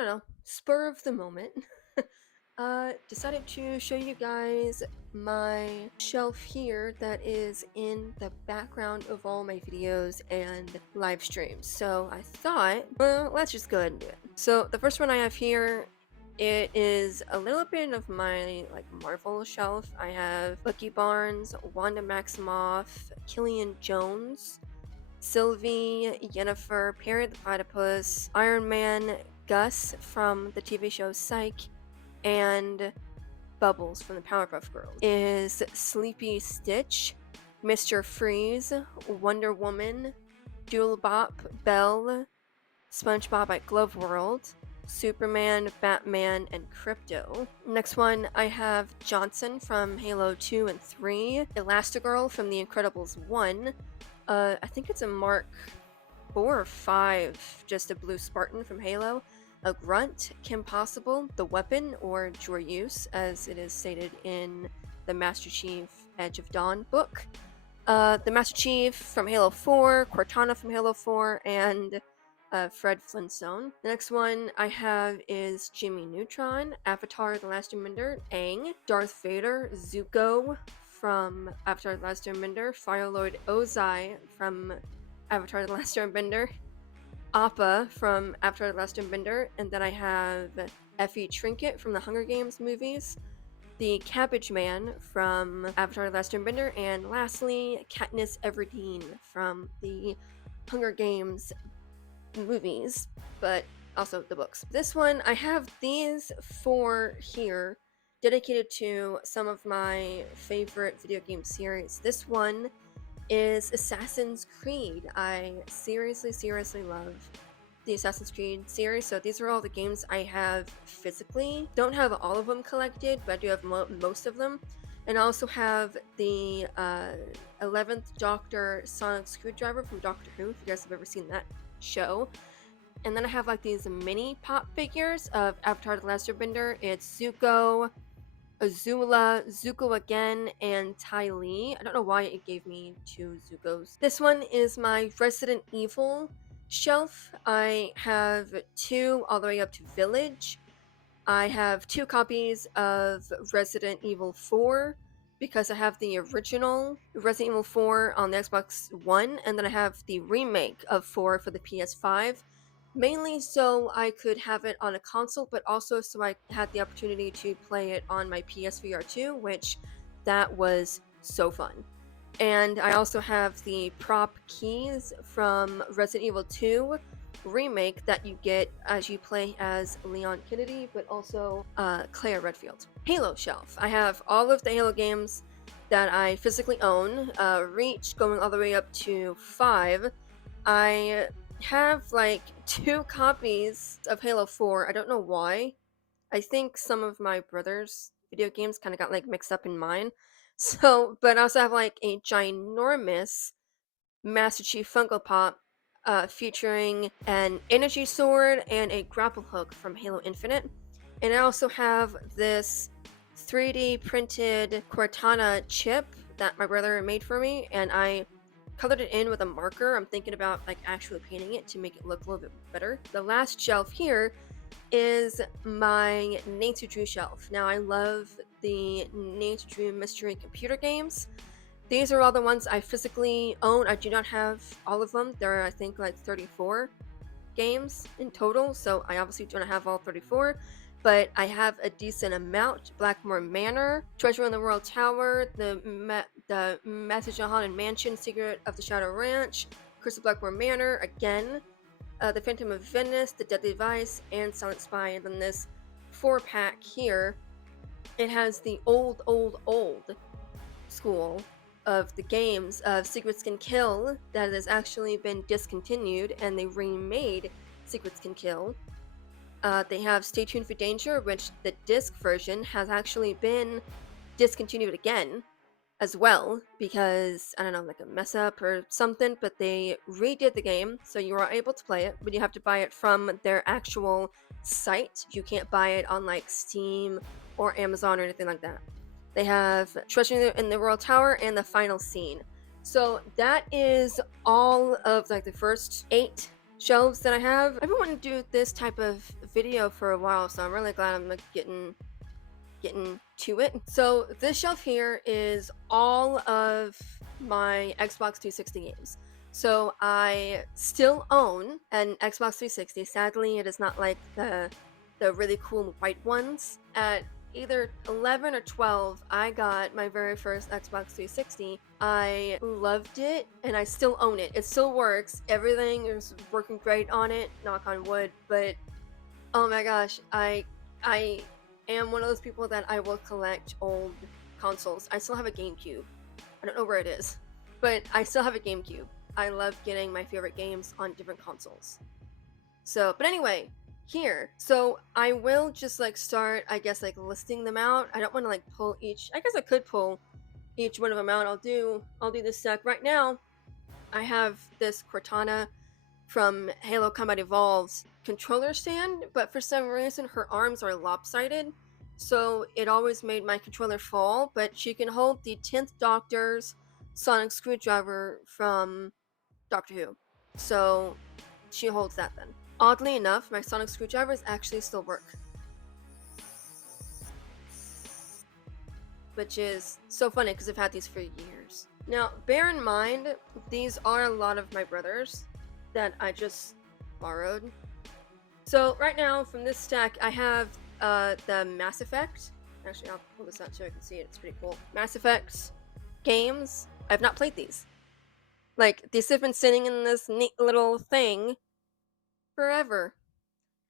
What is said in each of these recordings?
don't know, spur of the moment, decided to show you guys my shelf here that is in the background of all my videos and live streams. So I thought, well, let's just go ahead and do it. So the first one I have here, it is a little bit of my Marvel shelf. I have Bucky Barnes, Wanda Maximoff, Killian Jones, Sylvie, Yennefer, Perry the Platypus, Iron Man, Gus from the TV show Psych, and Bubbles from the Powerpuff Girls. Is Sleepy Stitch, Mr. Freeze, Wonder Woman, Doodle Bop, Belle, SpongeBob at Glove World, Superman, Batman, and Crypto. Next one, I have Johnson from Halo 2 and 3, Elastigirl from The Incredibles 1, I think it's a Mark 4 or 5, just a blue Spartan from Halo, a Grunt, Kim Possible, the Weapon, or Joyous, as it is stated in the Master Chief Edge of Dawn book, the Master Chief from Halo 4, Cortana from Halo 4, and Fred Flintstone. The next one I have is Jimmy Neutron, Avatar The Last Airbender, Aang, Darth Vader, Zuko from Avatar The Last Airbender, Firelord Ozai from Avatar The Last Airbender, Appa from Avatar The Last Airbender, and then I have Effie Trinket from the Hunger Games movies, the Cabbage Man from Avatar The Last Airbender, and lastly, Katniss Everdeen from the Hunger Games movies, but also the books. This one, I have these 4 here dedicated to some of my favorite video game series. This one is Assassin's Creed. I seriously love the Assassin's Creed series, so these are all the games I have physically. Don't have all of them collected, but I do have most of them. And I also have the 11th Doctor Sonic Screwdriver from Doctor Who, if you guys have ever seen that show. And then I have these mini pop figures of Avatar The Last Airbender. It's Zuko, Azula, Zuko again, and Ty Lee. I don't know why it gave me 2 Zukos. This one is my Resident Evil shelf. I have 2 all the way up to Village. I have 2 copies of Resident Evil 4 because I have the original Resident Evil 4 on the Xbox One, and then I have the remake of 4 for the PS5. Mainly so I could have it on a console, but also so I had the opportunity to play it on my PSVR 2, which that was so fun. And I also have the prop keys from Resident Evil 2 remake that you get as you play as Leon Kennedy, but also Claire Redfield. Halo shelf. I have all of the Halo games that I physically own, Reach going all the way up to 5. I have 2 copies of Halo 4. I don't know why. I think some of my brother's video games kind of got mixed up in mine. So, but I also have a ginormous Master Chief Funko Pop featuring an energy sword and a grapple hook from Halo Infinite. And I also have this 3D printed Cortana chip that my brother made for me, and I colored it in with a marker. I'm thinking about actually painting it to make it look a little bit better. The last shelf here is my Nancy Drew shelf. Now I love the Nancy Drew mystery computer games. These are all the ones I physically own. I do not have all of them. There are, I think, 34 games in total, so I obviously do not have all 34, but I have a decent amount. Blackmore Manor, Treasure in the World Tower, the Message on Haunted Mansion, Secret of the Shadow Ranch, Curse of Blackmore Manor, again, The Phantom of Venice, The Deadly Vice, and Silent Spy. And then this 4-pack here, it has the old school of the games of Secrets Can Kill that has actually been discontinued, and they remade Secrets Can Kill. They have Stay Tuned for Danger, which the disc version has actually been discontinued again as well because, I don't know, a mess up or something, but they redid the game so you are able to play it, but you have to buy it from their actual site. You can't buy it on Steam or Amazon or anything like that. They have Treasure in the World Tower and The Final Scene. So that is all of the first 8 shelves that I have. I've been wanting to do this type of video for a while, so I'm really glad I'm like getting to it. So this shelf here is all of my Xbox 360 games. So I still own an Xbox 360. Sadly, it is not like the really cool white ones. At either 11 or 12, I got my very first Xbox 360. I loved it and I still own it. It still works. Everything is working great on it, knock on wood, but oh my gosh, I am one of those people that I will collect old consoles. I still have a GameCube. I don't know where it is, but I still have a GameCube. I love getting my favorite games on different consoles. So, but anyway, here. So I will just like start, I guess, like listing them out. I don't want to like pull each. I guess I could pull each one of them out. I'll do this stack right now. I have this Cortana from Halo Combat Evolved's controller stand, but for some reason her arms are lopsided, so it always made my controller fall, but she can hold the 10th Doctor's sonic screwdriver from Doctor Who. So she holds that then. Oddly enough, my sonic screwdrivers actually still work, which is so funny because I've had these for years. Now, bear in mind, these are a lot of my brothers that I just borrowed. So right now, from this stack, I have the Mass Effect. Actually, I'll pull this out so I can see it. It's pretty cool. Mass Effect games. I've not played these. Like, these have been sitting in this neat little thing forever.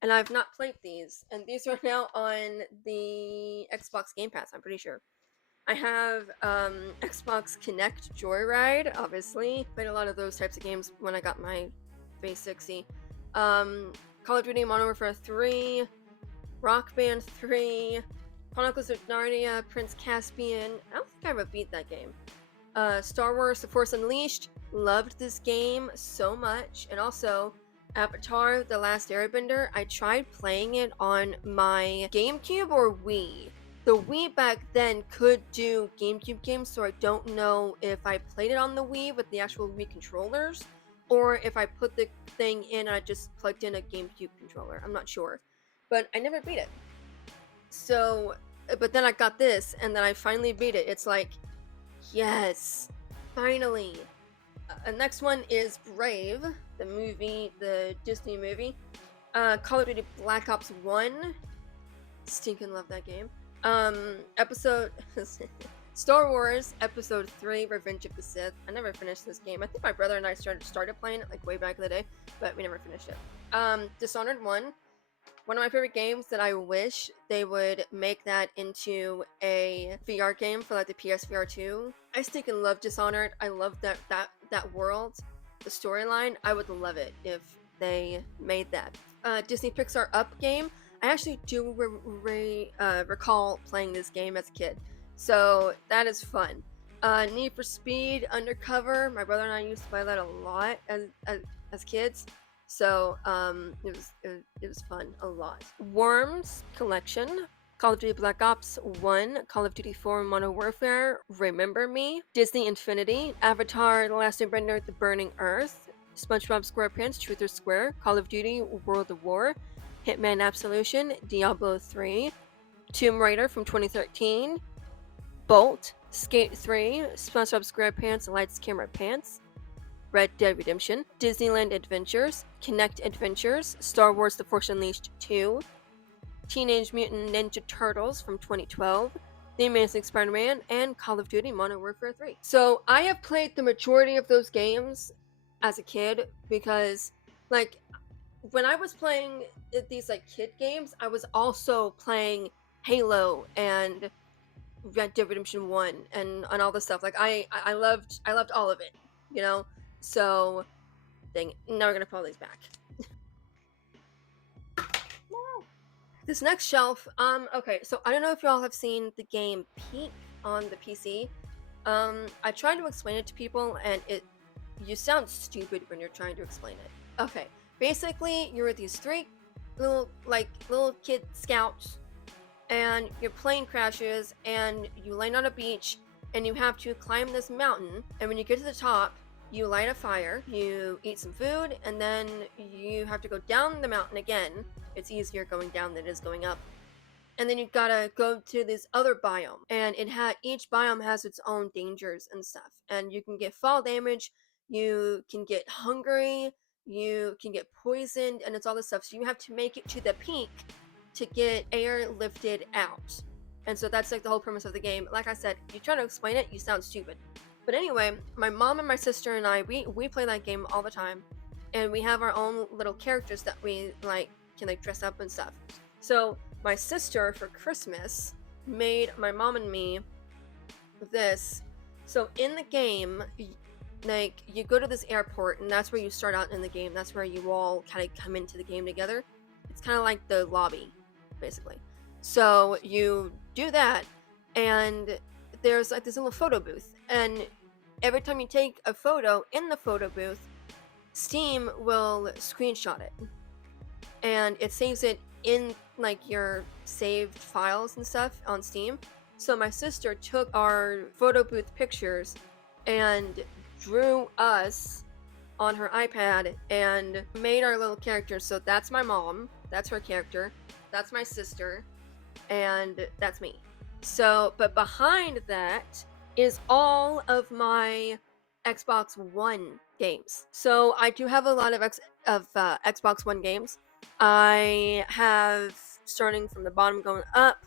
And I've not played these. And these are now on the Xbox Game Pass, I'm pretty sure. I have Xbox Connect Joyride, obviously. Played a lot of those types of games when I got my 360. Call of Duty Modern Warfare 3, Rock Band 3, Chronicles of Narnia, Prince Caspian. I don't think I ever beat that game. Star Wars The Force Unleashed. Loved this game so much. And also, Avatar The Last Airbender. I tried playing it on my GameCube or Wii. The Wii back then could do GameCube games, so I don't know if I played it on the Wii with the actual Wii controllers, or if I put the thing in and I just plugged in a GameCube controller. I'm not sure. But I never beat it. So, but then I got this, and then I finally beat it. It's like, yes, finally. Next one is Brave, the movie, the Disney movie. Call of Duty Black Ops 1. Stinking love that game. Episode Star Wars Episode 3, Revenge of the Sith. I never finished this game. I think my brother and I started playing it like way back in the day, but we never finished it. Dishonored 1. One of my favorite games that I wish they would make that into a VR game for like the PSVR 2. I stinking love Dishonored. I love that world, the storyline. I would love it if they made that. Disney Pixar Up game. I actually do recall playing this game as a kid, so that is fun. Need for Speed Undercover. My brother and I used to play that a lot as kids, so it was fun a lot. Worms Collection. Call of Duty Black Ops 1, Call of Duty 4 Modern Warfare, Remember Me, Disney Infinity, Avatar The Last Airbender, The Burning Earth, SpongeBob SquarePants, Truth or Square, Call of Duty World of War, Hitman Absolution, Diablo 3, Tomb Raider from 2013, Bolt, Skate 3, SpongeBob SquarePants, Lights Camera Pants, Red Dead Redemption, Disneyland Adventures, Kinect Adventures, Star Wars The Force Unleashed 2, Teenage Mutant Ninja Turtles from 2012, The Amazing Spider-Man, and Call of Duty Modern Warfare 3. So I have played the majority of those games as a kid because, like, when I was playing these like kid games, I was also playing Halo and Red Dead Redemption 1 and all this stuff. Like I loved all of it, you know? So dang it. Now we're gonna pull these back. This next shelf, okay, so I don't know if y'all have seen the game Peak on the PC. I tried to explain it to people and you sound stupid when you're trying to explain it. Okay, basically you're with these three little kid scouts and your plane crashes and you land on a beach and you have to climb this mountain, and when you get to the top, you light a fire, you eat some food, and then you have to go down the mountain again. It's easier going down than it is going up. And then you gotta go to this other biome, and each biome has its own dangers and stuff. And you can get fall damage, you can get hungry, you can get poisoned, and it's all this stuff. So you have to make it to the peak to get air lifted out. And so that's like the whole premise of the game. Like I said, if you try to explain it, you sound stupid. But anyway, my mom and my sister and I, we play that game all the time, and we have our own little characters that we can dress up and stuff. So my sister for Christmas made my mom and me this. So in the game, you go to this airport, and that's where you start out in the game. That's where you all kind of come into the game together. It's kind of like the lobby, basically. So you do that, and there's like this little photo booth, and every time you take a photo in the photo booth, Steam will screenshot it, and it saves it in like your saved files and stuff on Steam. So my sister took our photo booth pictures and drew us on her iPad and made our little characters. So that's my mom, that's her character, that's my sister, and that's me. So, but behind that is all of my Xbox One games. So I do have a lot of Xbox One games. I have, starting from the bottom going up,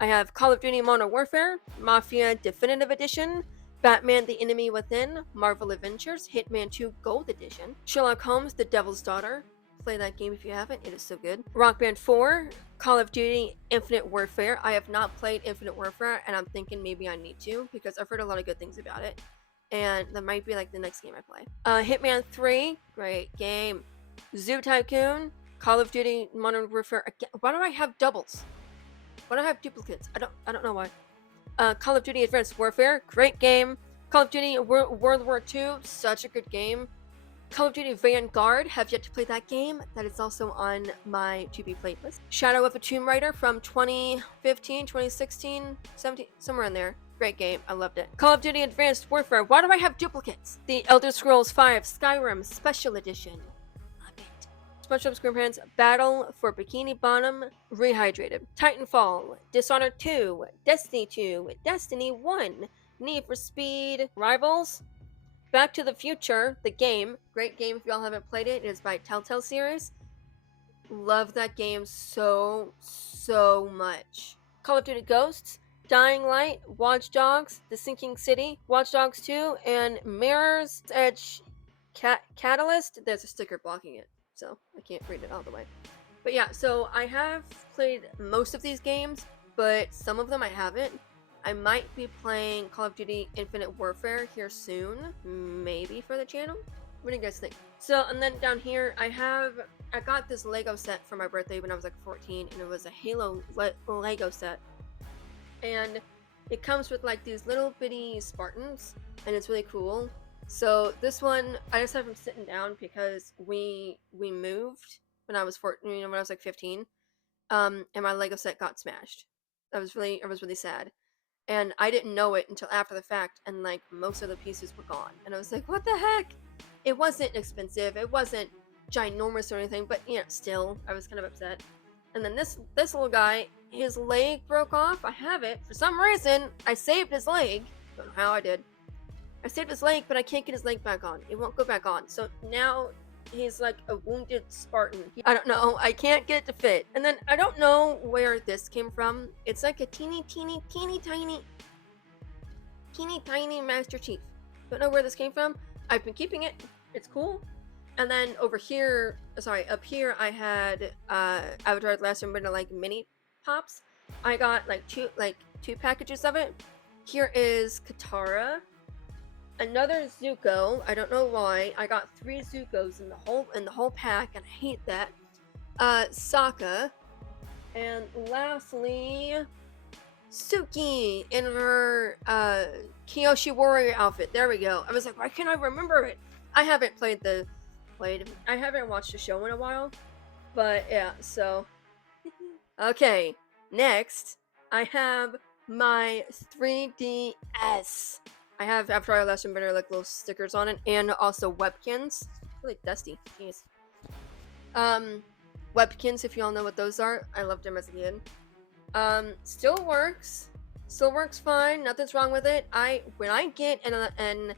I have Call of Duty Modern Warfare, Mafia Definitive Edition, Batman the Enemy Within, Marvel Adventures, Hitman 2 Gold Edition, Sherlock Holmes The Devil's Daughter. Play that game if you haven't, it is so good. Rock Band 4, Call of Duty Infinite Warfare. I have not played Infinite Warfare, and I'm thinking maybe I need to, because I've heard a lot of good things about it, and that might be like the next game I play. Hitman 3, great game. Zoo Tycoon, Call of Duty Modern Warfare. Again, why do I have doubles? Why do I have duplicates? I don't know why. Call of Duty Advanced Warfare, great game. Call of Duty World War II, such a good game. Call of Duty Vanguard, have yet to play that game. That is also on my to be played list. Shadow of a Tomb Raider from 2015, 2016, 17, somewhere in there. Great game, I loved it. Call of Duty Advanced Warfare, why do I have duplicates? The Elder Scrolls V Skyrim Special Edition. Love it. SpongeBob SquarePants Battle for Bikini Bottom Rehydrated. Titanfall, Dishonored 2, Destiny 2, Destiny 1, Need for Speed Rivals, Back to the Future, the game. Great game if y'all haven't played it. It is by Telltale series. Love that game so much. Call of Duty Ghosts, Dying Light, Watch Dogs, The Sinking City, Watch Dogs 2, and Mirror's Edge Catalyst. There's a sticker blocking it, so I can't read it all the way. But yeah, so I have played most of these games, but some of them I haven't. I might be playing Call of Duty Infinite Warfare here soon, maybe for the channel. What do you guys think? So, and then down here, I got this Lego set for my birthday when I was like 14, and it was a Halo Lego set. And it comes with like these little bitty Spartans, and it's really cool. So this one, I just have him sitting down because we moved when I was 14, when I was like 15, and my Lego set got smashed. I was really sad. And I didn't know it until after the fact, and like most of the pieces were gone. And I was like, what the heck? It wasn't expensive, it wasn't ginormous or anything, but still, I was kind of upset. And then this little guy, his leg broke off. I have it. For some reason, I saved his leg. Don't know how I did. I saved his leg, but I can't get his leg back on. It won't go back on. So now he's like a wounded Spartan. I don't know. I can't get it to fit. And then I don't know where this came from. It's like a teeny tiny Master Chief. Don't know where this came from. I've been keeping it. It's cool. And then up here I had Avatar The Last Airbender like mini pops. I got like two packages of it. Here is Katara. Another Zuko. I don't know why. I got 3 Zukos in the whole pack, and I hate that. Sokka. And lastly, Suki in her Kyoshi Warrior outfit. There we go. I was like, why can't I remember it? I haven't I haven't watched the show in a while. But yeah, so okay. Next, I have my 3DS. I have, after I left Embedder, like little stickers on it, and also webkins. It's really dusty. Jeez. Webkins, if you all know what those are. I loved them as a kid. Still works. Still works fine. Nothing's wrong with it. When I get an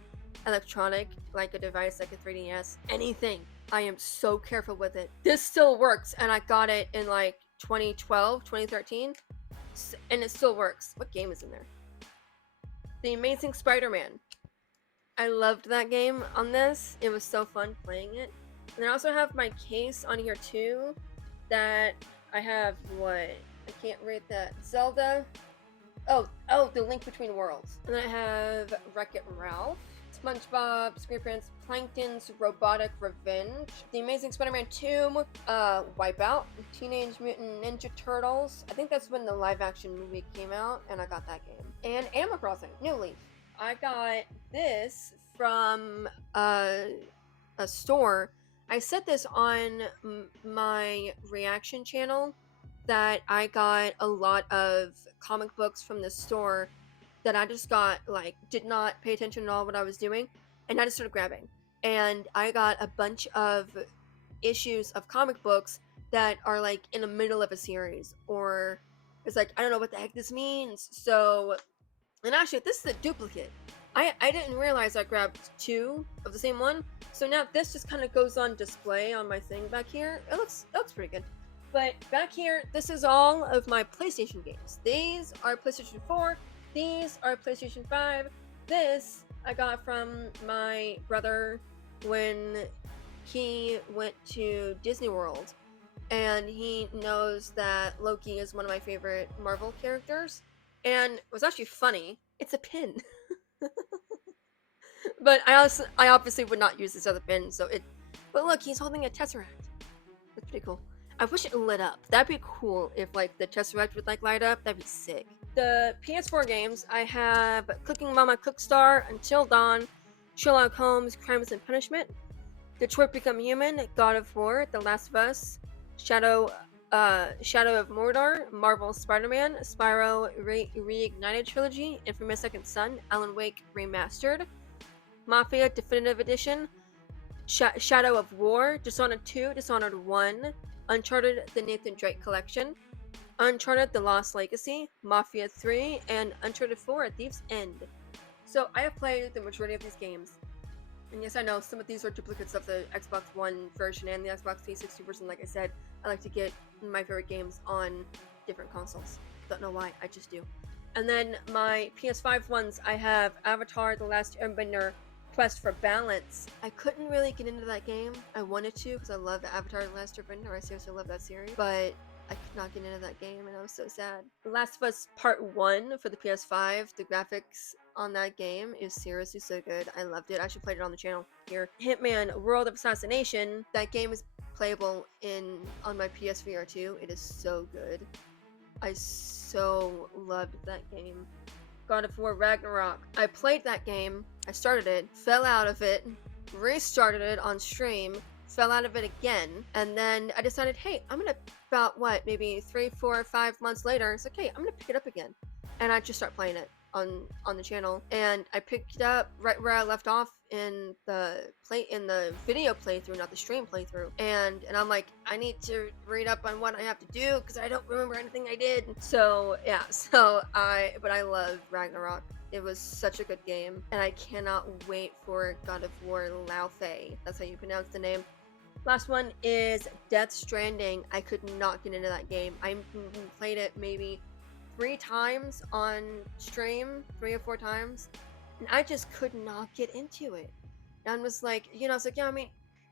electronic, like a device like a 3DS, anything, I am so careful with it. This still works, and I got it in like 2012, 2013, and it still works. What game is in there? The Amazing Spider-Man. I loved that game on this. It was so fun playing it. And I also have my case on here too, that I have what? I can't read that. Zelda. Oh, the Link Between Worlds. And I have Wreck-It Ralph, SpongeBob, SquarePants, Plankton's Robotic Revenge, The Amazing Spider-Man 2, Wipeout, Teenage Mutant Ninja Turtles. I think that's when the live-action movie came out, and I got that game. And Animal Crossing, New Leaf. I got this from a store. I said this on my reaction channel, that I got a lot of comic books from the store that I just got, like, did not pay attention at all what I was doing, and I just started grabbing. And I got a bunch of issues of comic books that are like in the middle of a series, or it's like, I don't know what the heck this means. So, and actually, this is a duplicate. I didn't realize I grabbed two of the same one. So now this just kind of goes on display on my thing back here. It looks pretty good. But back here, this is all of my PlayStation games. These are PlayStation 4. These are PlayStation 5. This I got from my brother when he went to Disney World. And he knows that Loki is one of my favorite Marvel characters. And it was actually funny. It's a pin. But I obviously would not use this other pin, so it... But look, he's holding a Tesseract. That's pretty cool. I wish it lit up. That'd be cool if, like, the Tesseract would, like, light up. That'd be sick. The PS4 games, I have Cooking Mama Cookstar, Until Dawn, Sherlock Holmes, Crimes and Punishment, Detroit Become Human, God of War, The Last of Us, Shadow of Mordor, Marvel Spider-Man, Spyro Reignited Trilogy, Infamous Second Son, Alan Wake Remastered, Mafia Definitive Edition, Shadow of War, Dishonored 2, Dishonored 1, Uncharted The Nathan Drake Collection, Uncharted The Lost Legacy, Mafia 3, and Uncharted 4 Thief's End. So I have played the majority of these games. And yes, I know some of these are duplicates of the Xbox One version and the Xbox 360 version. Like I said, I like to get my favorite games on different consoles. Don't know why, I just do. And then my PS5 ones, I have Avatar The Last Airbender, Quest for Balance. I couldn't really get into that game. I wanted to because I love Avatar The Last Airbender. I seriously love that series. But I could not get into that game and I was so sad. The Last of Us Part 1 for the PS5. The graphics on that game is seriously so good. I loved it. I should play it on the channel here. Hitman World of Assassination. That game is playable on my PSVR 2. It is so good. I so loved that game. God of War Ragnarok. I played that game, I started it, fell out of it, restarted it on stream, fell out of it again, and then I decided, hey, I'm gonna, about what, maybe 3, 4, 5 months later, it's like, hey, I'm gonna pick it up again. And I just start playing it on the channel, and I picked it up right where I left off in the video playthrough, not the stream playthrough, and I'm like, I need to read up on what I have to do because I don't remember anything I did. So yeah, but I love Ragnarok. It was such a good game, and I cannot wait for God of War Laufey. That's how you pronounce the name. Last one is Death Stranding. I could not get into that game. I played it maybe 3 times on stream, 3 or 4 times, and I just could not get into it. And I was like, it's like, yeah, I mean,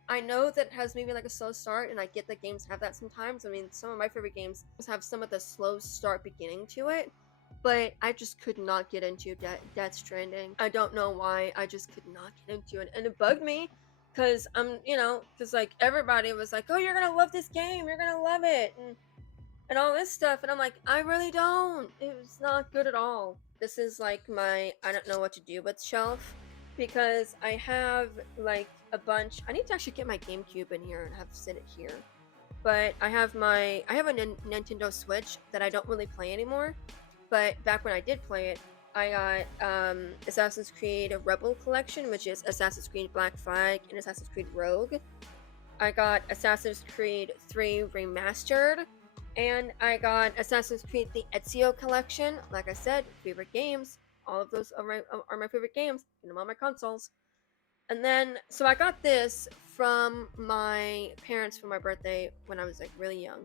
I know that it has maybe like a slow start, and I get that games have that sometimes. I mean, some of my favorite games have some of the slow start beginning to it, but I just could not get into Death Stranding. I don't know why, I just could not get into it, and it bugged me, because because like everybody was like, oh, you're gonna love this game, you're gonna love it, and all this stuff, and I'm like, I really don't. It was not good at all. This is like my I don't know what to do with shelf, because I have like a bunch. I need to actually get my GameCube in here and have sit it here. But I have a Nintendo Switch that I don't really play anymore, but back when I did play it, I got Assassin's Creed Rebel Collection, which is Assassin's Creed Black Flag and Assassin's Creed Rogue. I got Assassin's Creed 3 Remastered, and I got Assassin's Creed the Ezio Collection. Like I said, favorite games. All of those are my favorite games, and them on my consoles. And then, so I got this from my parents for my birthday when I was like really young.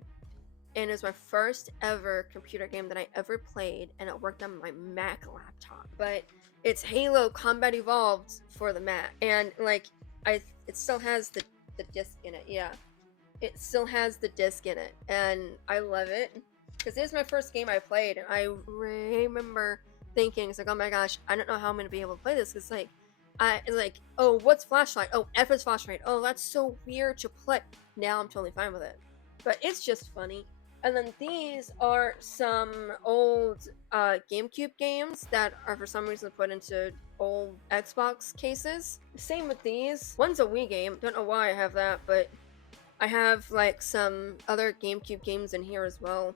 And it was my first ever computer game that I ever played, and it worked on my Mac laptop. But it's Halo Combat Evolved for the Mac, and like it still has the disc in it. Yeah, it still has the disc in it, and I love it because it was my first game I played, and I remember thinking, it's like, oh my gosh, I don't know how I'm gonna be able to play this. It's like, oh, what's flashlight? Oh, F is flashlight. Oh, that's so weird to play. Now I'm totally fine with it, but it's just funny. And then these are some old GameCube games that are for some reason put into old Xbox cases. Same with these. One's a Wii game. Don't know why I have that, but I have like some other GameCube games in here as well.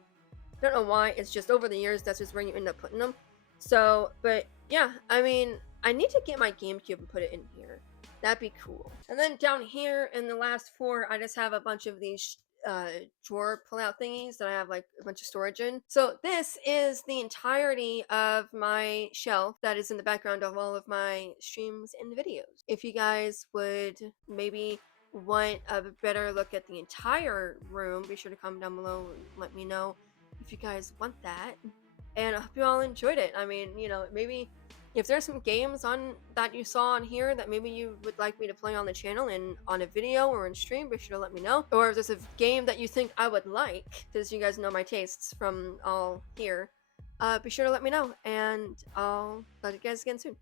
Don't know why. It's just over the years that's just where you end up putting them. So, but yeah, I mean, I need to get my GameCube and put it in here. That'd be cool. And then down here in the last four, I just have a bunch of these drawer pull-out thingies that I have like a bunch of storage in. So this is the entirety of my shelf that is in the background of all of my streams and videos. If you guys would maybe want a better look at the entire room, be sure to comment down below and let me know if you guys want that. And I hope you all enjoyed it. I mean, you know, maybe if there's some games on that you saw on here that maybe you would like me to play on the channel and on a video or in stream, be sure to let me know. Or if there's a game that you think I would like, because you guys know my tastes from all here, be sure to let me know, and I'll talk to you guys again soon.